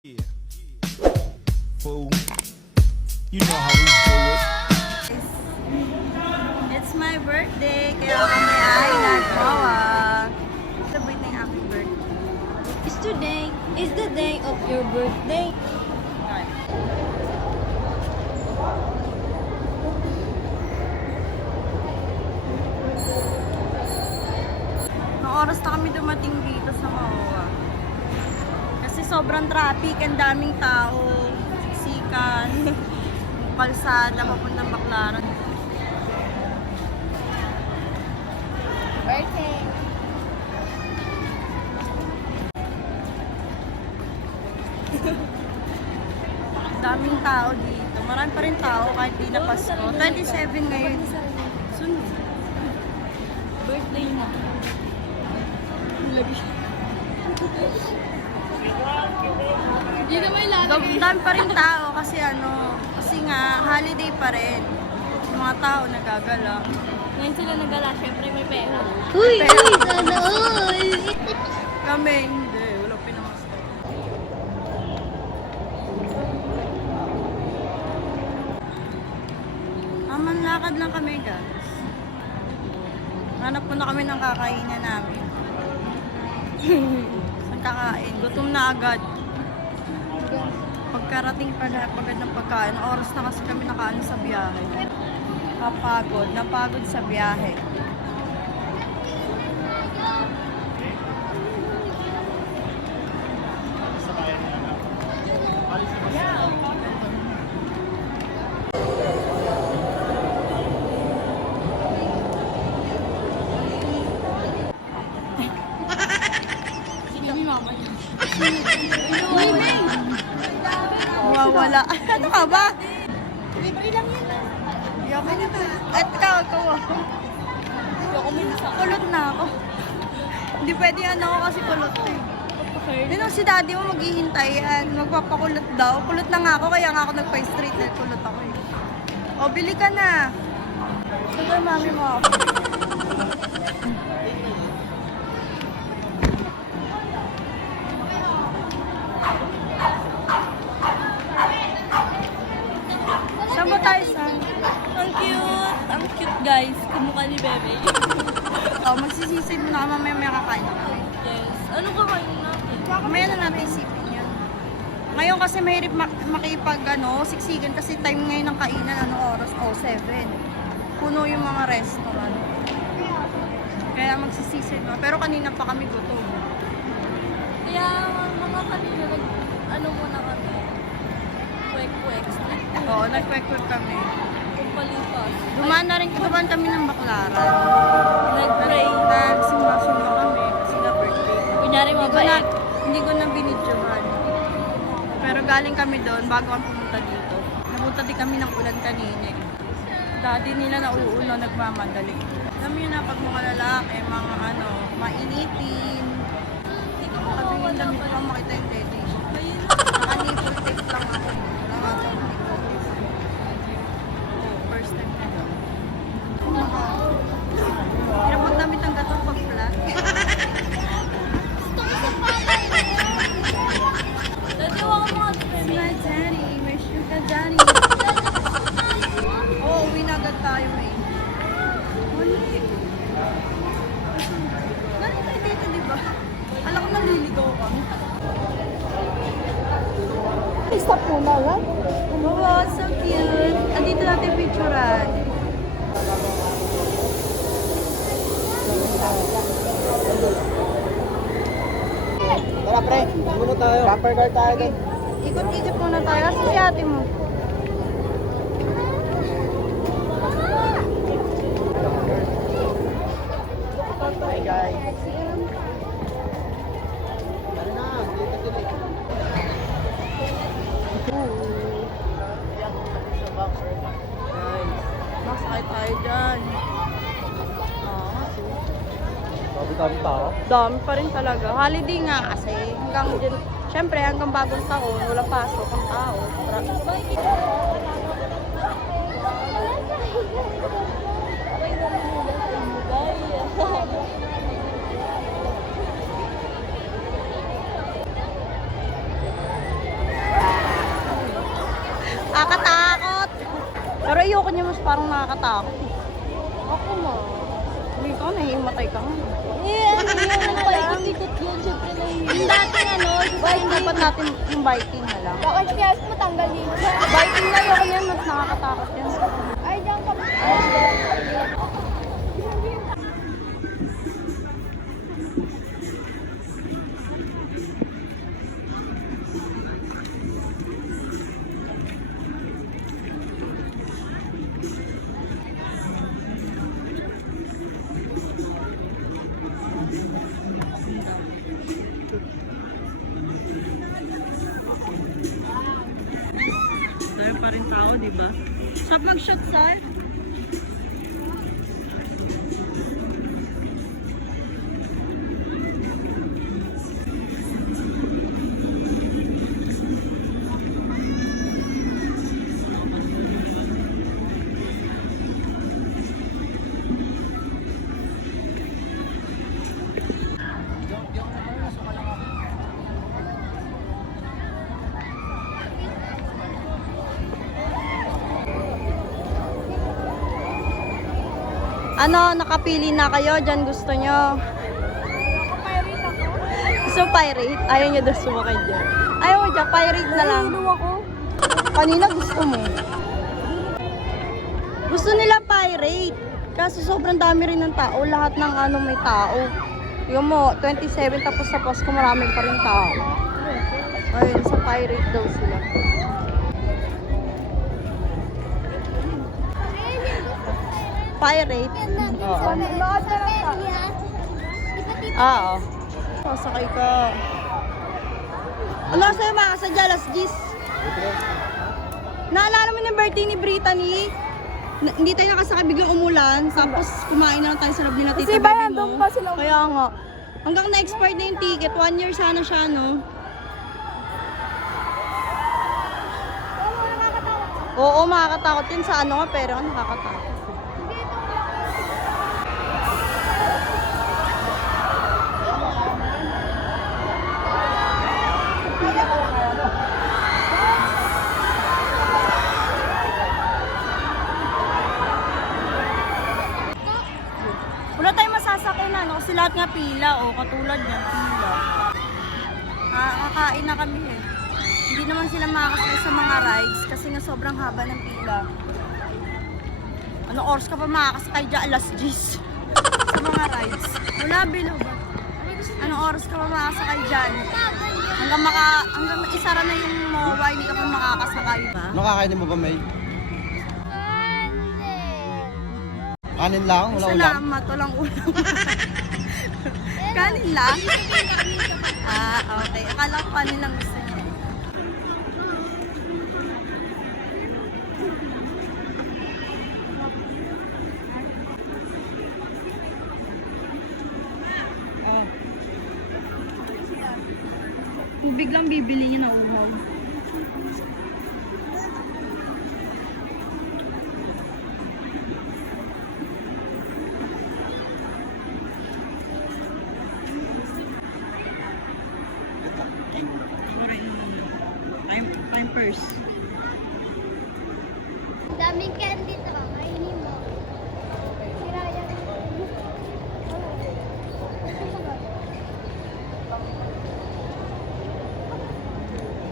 Yeah. Fool. You know how we do it. It's my birthday, kaya kami ay nagmawag. Celebrate na yung aking birthday. Today is the day of your birthday. Nung oras na kami dumating dito sa Mawa. Kasi sobrang traffic, ang daming tao, siksikan, kalsada, papuntang Baclaran. Birthday. Daming tao dito. Marami pa rin tao kahit di na Pasko. 27 ngayon. Sunod. Birthday na. Dito may lalagay. Dami pa rin tao kasi kasi nga holiday pa rin. Yung mga tao nagagala. Ngayon sila nagala, syempre may pera. Uy, sana all! Kami hindi, wala pinamasko. Lakad lang kami guys. Hanap po na kami ng kakainan namin. Saan kakain? Gutom na agad. Pagkarating pa na agad ng pagkain, oras na kasi kami nakaano sa biyahe. Napagod sa biyahe. Wala. Ano ka ba? Libre lang yan. Okay na ba? At ikaw. Kulot na ako. Hindi pwede yan ako kasi kulot eh. Yun si daddy mo maghihintay yan. Magpapakulot daw. Kulot na nga ako kaya nga ako nagpa-straight dahil kulot ako eh. O, bili ka na. Sige, mami mo ako. Saan ba tayo, San? Ang cute! Ang cute guys. Kumukha ni Bebe. Magsisisid mo na mamaya kakain na kami. Yes. Ano kakain natin? Mamaya na natin isipin yun. Ngayon kasi mahirap makipag siksigan kasi time ngayon ng kainan, oras? 7. Puno yung mga restaurant. Kaya magsisisid mo. Pero kanina pa kami gutom. Kaya mga kanina muna kami. Kwek-kwek. Oo, nag-kwek-kwek kami. Kumpalipas. Dumaan kami ng Baclaran. Nag-pray. Nagsimba-simba kami kasi na birthday. Kunyari mabait. Hindi ko na binidyohan. Pero galing kami doon bago kami pumunta dito. Napunta din kami ng ulan kanina. Daddy nila nauuno, nagmamadali. Alam mo yun na pag mga lalaki, mga mainitin. Hindi ko makabingin damit ko lang makita yung teddy. Naka-nipple tape lang ako. Wala nga daw nipple tape. First time na daw. Hirap magdamit ang gatong pag-flat. Dati ako mga My daddy, my sugar daddy. Oo, uwi na agad tayo eh. Mali. Galing tayo dito, di ba? Alam ko naliligaw kami. Stop muna lang. Oh, so cute. Andito natin picturean. Tara pre, muna tayo. Camper car tayo din. Ikot-ikot muna tayo. Kasi si ate mo. Hi guys. Ano na, dito sila. Nice. Masakay tayo dyan. Dami tao. Dami pa rin talaga. Holiday nga kasi. Siyempre hanggang bagong taon, wala pasok ang tao. Nakakatakot. Pero ayoko niya mas parang nakakatakot. Ako mo. Hindi ka, nahihimatay ka nga. Ano yun? Paikot-ikot yun. Siyempre na yun. Yung dating dapat natin yung biking na lang. Bakit kaya matanggal dito? Biking na yun, yan, mas nakakatakot yan. Ay, diyan ka. Tayo pa rin tao, di ba? Sarap mag-shot, Sar. Ano, nakapili na kayo? Diyan gusto nyo? Pirate ako. Gusto pirate? Ayaw nyo daw sumakay dyan. Ayaw mo dyan, pirate na lang. ako. Kanina gusto mo. Gusto nila pirate. Kasi sobrang dami rin ng tao. Lahat ng ano may tao. Yung mo, 27 tapos sa Pasko marami pa rin tao. Ayun, sa pirate daw sila. Pirate? Oo. Oo. Sasakay ka. Ano sa'yo makasadya, alas 10? Naalala mo ng birthday ni Brittany? Hindi tayo nakasakay, biglang umulan. Tapos kumain na lang tayo sa loob nila tita baby mo. Kaya nga. Hanggang na-expired na yung ticket. 1 year sana siya, no? Oo, makakatakot yun sa ano nga, pero nakakatakot. Wala tayong masasakyan na, no? Kasi lahat nga pila, o katulad yan, pila. Kakain na kami eh. Hindi naman sila makakasakay sa mga rides kasi nga sobrang haba ng pila. Anong oras ka pa makakasakay dyan? Alas 10 sa mga rides. Wala, Bilo ba? Anong oras ka pa makakasakay dyan? Hanggang isara na yung MOA, hindi ka pa makakasakay ba? Nakakainin mo ba, May? Kanin lang? Wala ulam? Salamat, walang ulam. Kanin lang? Okay. Akala ko kanin lang gusto niya. Tubig lang bibili niya na uhaw. Time first. Daming candy to. Kainin mo. Sira yan.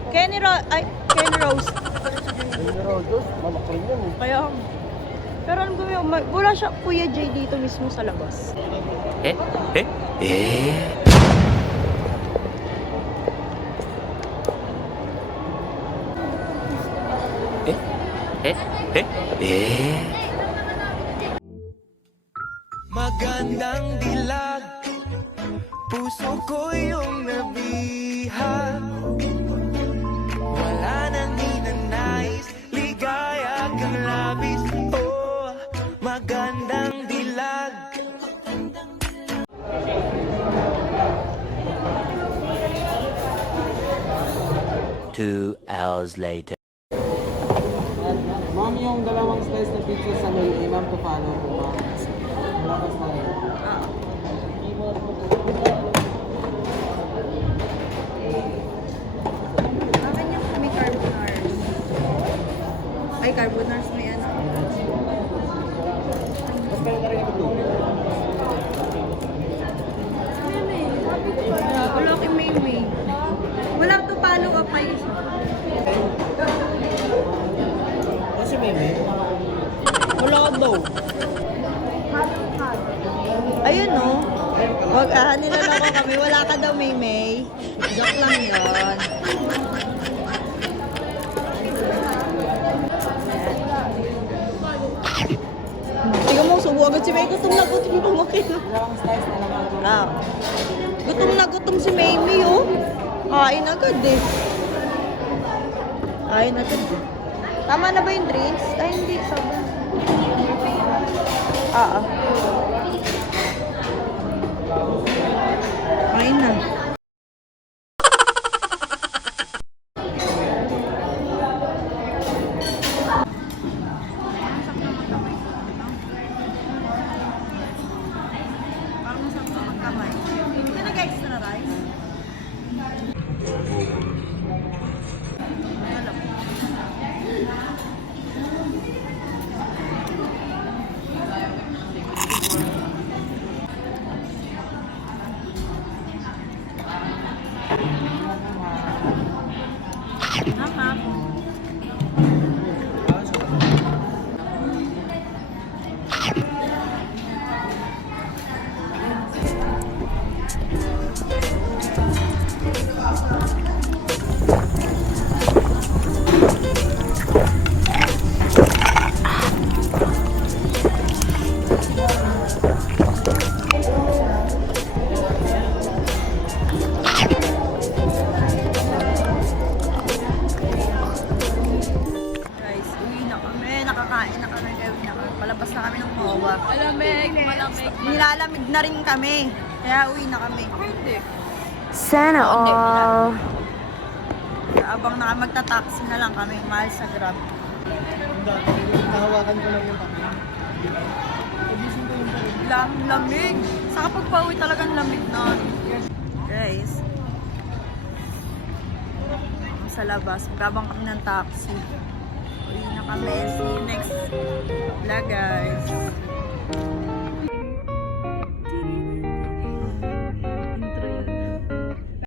Kenny Rose. Pero, Diyos, malaki yun eh. Kaya, pero alam ko yun, wala siya Kuya Jay dito mismo sa labas. Magandang dilag, puso ko yung nabihag. Wala nang ninanais, ligaya kang labis. Oh, magandang dilag. 2 hours later. Ma'am, yung dalawang slice na pizza sa Lul, ma'am, to follow po, ma'am. Labas na yun. Akin yung kami carbonara. carbonara may ano. Mas meron na rin ito tubig. Meme. Wala kay Meme. Wala to follow up kayo. Kasi Meme. Wala ka daw. Ayun no. Wag nilalako kami. Wala ka daw, Meme. Joke lang yun. Tingnan mo, subo agad si May. Gutom na gutom yung pamakin. Dalawang slice na lang ako. Ah. Gutom na gutom si Mamie, oh. Kain agad eh. Kain agad eh. Tama na ba yung drinks? Ay, hindi. Sabi. Kain na. Parang masarap na magkamay. Hindi ka nag-extra rice? Alam. Nama. Guys, uwi na kami. Nakakain na kami. Uwi na kami. Palabas na kami ng MOA. Malamig. Malamig. Nilalamig na rin kami. Kaya uwi na kami. Hindi. Sana all. Abang na magta-taxi na lang kami. Mahal sa Grab. Nahawakan ko lang yung kami. Lamig. Sa kapag pauwi talagang lamig na. Guys. Sa labas. Magabang kami ng taxi. Uwi na kami. See you next vlog, guys.